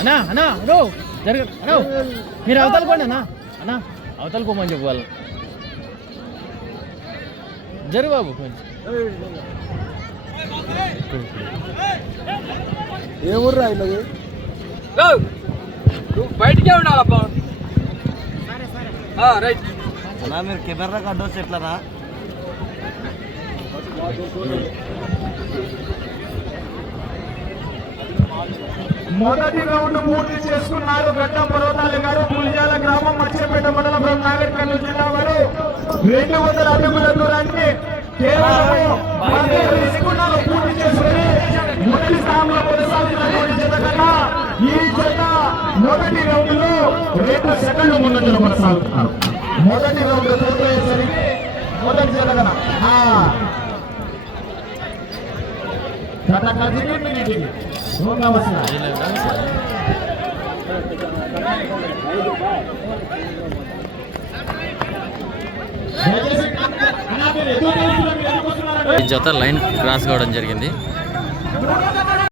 అన్నా అన్నా అదో జరగ అన్నా మీరు అవతల పోండి అన్నా అన్నా. అవతల పోమని చెప్పు వాళ్ళు. జరుగు బాబు కొంచెం ఏ ఊరు రాయినది నువ్వు బయటికే ఉండాలబ్బా. రైట్. అన్నా మీరు కెమెరా అడ్డొచ్చు ఎట్లనా మొదటి రౌండ్ పూర్తి చేసుకున్నారు గడ్డం పర్వతాలు గారు. పులిజాల గ్రామం మత్స్యపేట మండలం నాగర్ కర్నూలు జిల్లా వారు. రెండు వందల అడుగుల దూరాన్ని కేవలం మొదటి రౌండ్లో రెండు సెకండ్లు ముందంజలో కొనసాగుతున్నారు. మొదటి రౌండ్ పూర్తయ్యేసరికి మొదటి. ఈ జత లైన్ క్రాస్ కావడం జరిగింది.